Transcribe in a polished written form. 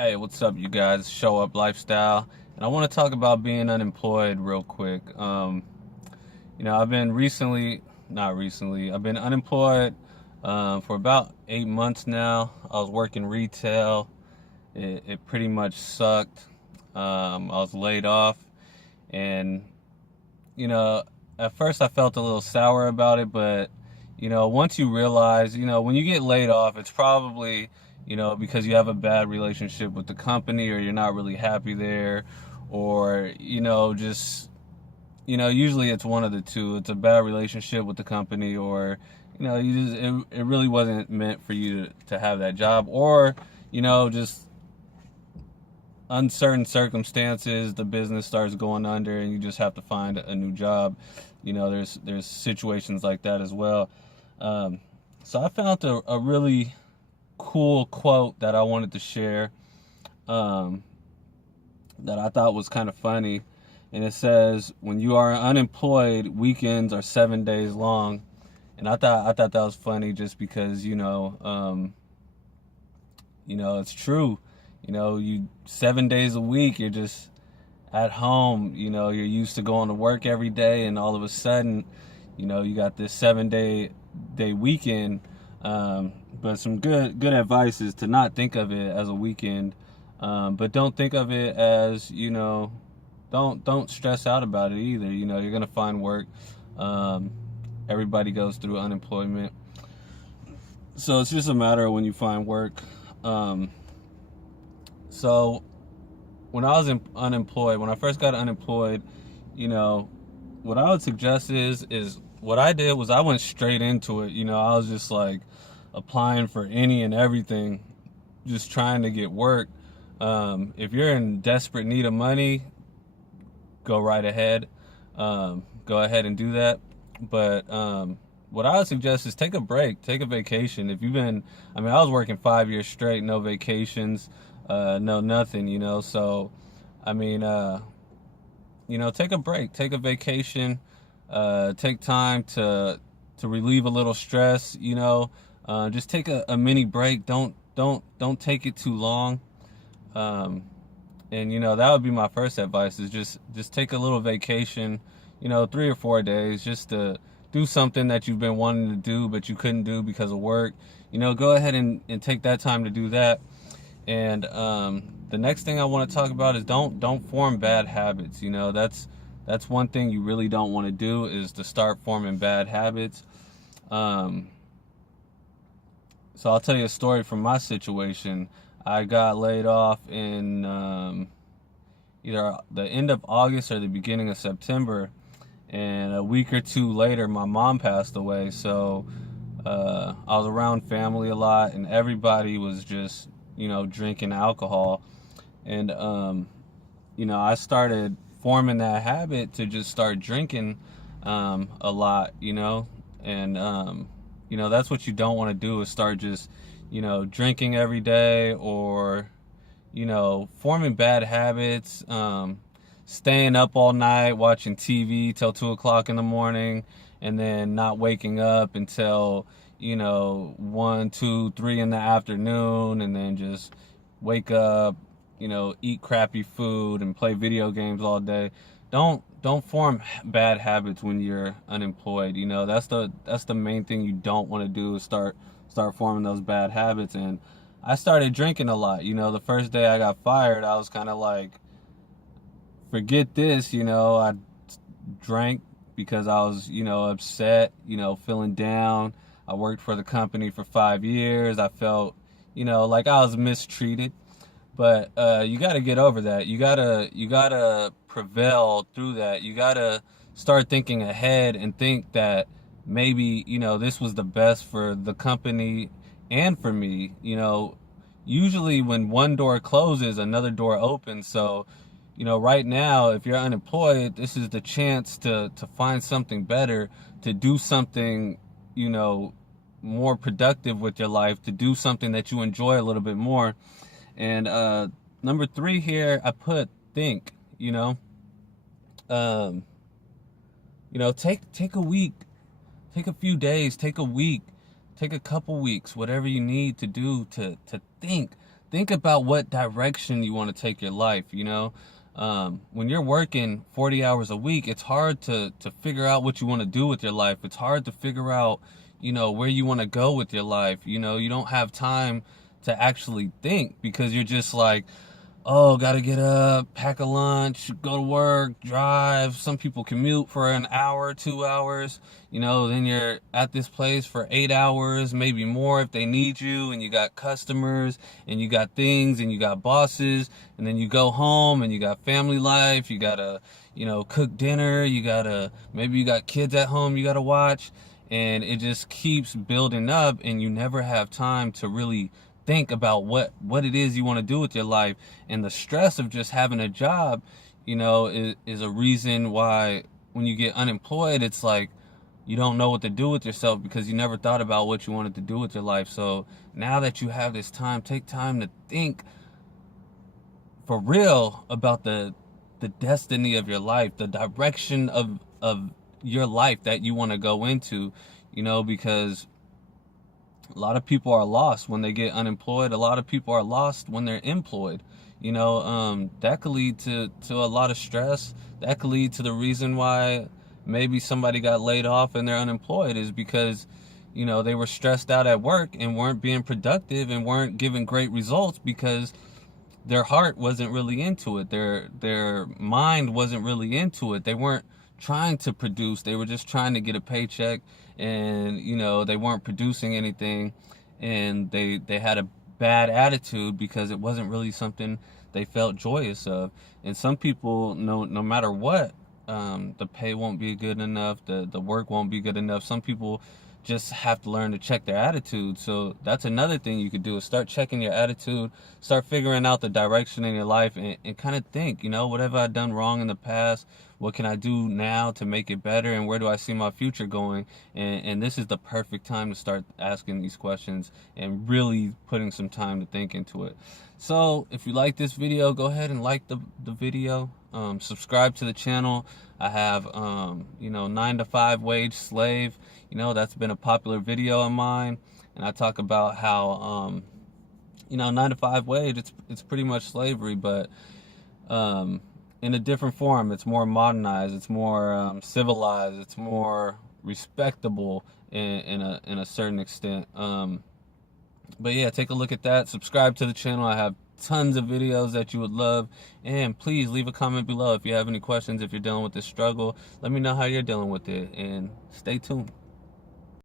Hey, what's up, you guys? Show Up Lifestyle, and I want to talk about being unemployed real quick. I've been not recently, I've been unemployed for about 8 months now. I was working retail. It pretty much sucked. I was laid off, and you know, at first I felt a little sour about it, but once you realize, when you get laid off, it's probably, because you have a bad relationship with the company or you're not really happy there, or, just, usually it's one of the two. It's a bad relationship with the company, or, it really wasn't meant for you to have that job, or, just uncertain circumstances, the business starts going under and you just have to find a new job. There's situations like that as well. So I found a really cool quote that I wanted to share, um, that I thought was kind of funny. And it says, "When you are unemployed, weekends are 7 days long." And I thought that was funny just because it's true. You 7 days a week, you're just at home. You're used to going to work every day, and all of a sudden, you got this 7-day weekend. But some good advice is to not think of it as a weekend, but don't think of it as don't stress out about it either. You're gonna find work. Everybody goes through unemployment, so it's just a matter of when you find work. So when I was unemployed, when I first got unemployed, what I would suggest is what I did was I went straight into it. I was just like applying for any and everything, just trying to get work. If you're in desperate need of money, go right ahead. Go ahead and do that. But what I would suggest is take a break, take a vacation. I was working 5 years straight, no vacations, no nothing, So, I mean, take a break, take a vacation, take time to relieve a little stress. Just take a mini break. Don't take it too long. And that would be my first advice is just take a little vacation, 3 or 4 days, just to do something that you've been wanting to do but you couldn't do because of work. Go ahead and take that time to do that. And the next thing I want to talk about is don't form bad habits. That's one thing you really don't want to do, is to start forming bad habits. So I'll tell you a story from my situation. I got laid off in either the end of August or the beginning of September, and a week or two later, my mom passed away. So I was around family a lot, and everybody was just drinking alcohol, and I started forming that habit to just start drinking a lot, and that's what you don't want to do, is start just drinking every day, or forming bad habits, staying up all night watching TV till 2 o'clock in the morning, and then not waking up until 1, 2, 3 in the afternoon, and then just wake up, eat crappy food and play video games all day. Don't form bad habits when you're unemployed. That's the main thing you don't want to do, is start forming those bad habits. And I started drinking a lot. The first day I got fired, I was kind of like, forget this. I drank because I was upset, feeling down. I worked for the company for 5 years. I felt like I was mistreated. But you got to get over that. You gotta prevail through that. You gotta start thinking ahead and think that maybe this was the best for the company and for me. Usually when one door closes, another door opens. So right now, if you're unemployed, this is the chance to find something better, to do something more productive with your life, to do something that you enjoy a little bit more. And number 3 here, I put think. Um, take a week, take a few days, take a week, take a couple weeks, whatever you need to do to think, think about what direction you want to take your life, you know? When you're working 40 hours a week, it's hard to figure out what you want to do with your life. It's hard to figure out, you know, where you want to go with your life. You know, you don't have time to actually think because you're just like, oh, gotta get up, pack a lunch, go to work, drive. Some people commute for an hour, 2 hours. You know, then you're at this place for 8 hours, maybe more if they need you, and you got customers, and you got things, and you got bosses, and then you go home, and you got family life, you gotta, you know, cook dinner, maybe you got kids at home you gotta watch, and it just keeps building up, and you never have time to really think about what it is you want to do with your life. And the stress of just having a job, you know, is a reason why when you get unemployed, it's like you don't know what to do with yourself because you never thought about what you wanted to do with your life. So now that you have this time, take time to think for real about the destiny of your life, the direction of your life that you want to go into, you know, because a lot of people are lost when they get unemployed. A lot of people are lost when they're employed. You know, that could lead to a lot of stress. That could lead to the reason why maybe somebody got laid off and they're unemployed is because, you know, they were stressed out at work and weren't being productive and weren't giving great results because their heart wasn't really into it. Their mind wasn't really into it. They weren't trying to produce. They were just trying to get a paycheck, and you know, they weren't producing anything, and they had a bad attitude because it wasn't really something they felt joyous of. And some people, no matter what, the pay won't be good enough, the work won't be good enough. Some people just have to learn to check their attitude. So that's another thing you could do is start checking your attitude, start figuring out the direction in your life, and kind of think, you know, what have I done wrong in the past? What can I do now to make it better? And where do I see my future going? And this is the perfect time to start asking these questions and really putting some time to think into it. So if you like this video, go ahead and like the video. Subscribe to the channel. I have, you know, 9 to 5 wage slave. You know, that's been a popular video of mine. And I talk about how, you know, 9 to 5 wage, it's pretty much slavery, but in a different form. It's more modernized. It's more civilized. It's more respectable in a certain extent. But yeah, take a look at that. Subscribe to the channel. I have tons of videos that you would love, and please leave a comment below if you have any questions. If you're dealing with this struggle, let me know how you're dealing with it, and stay tuned.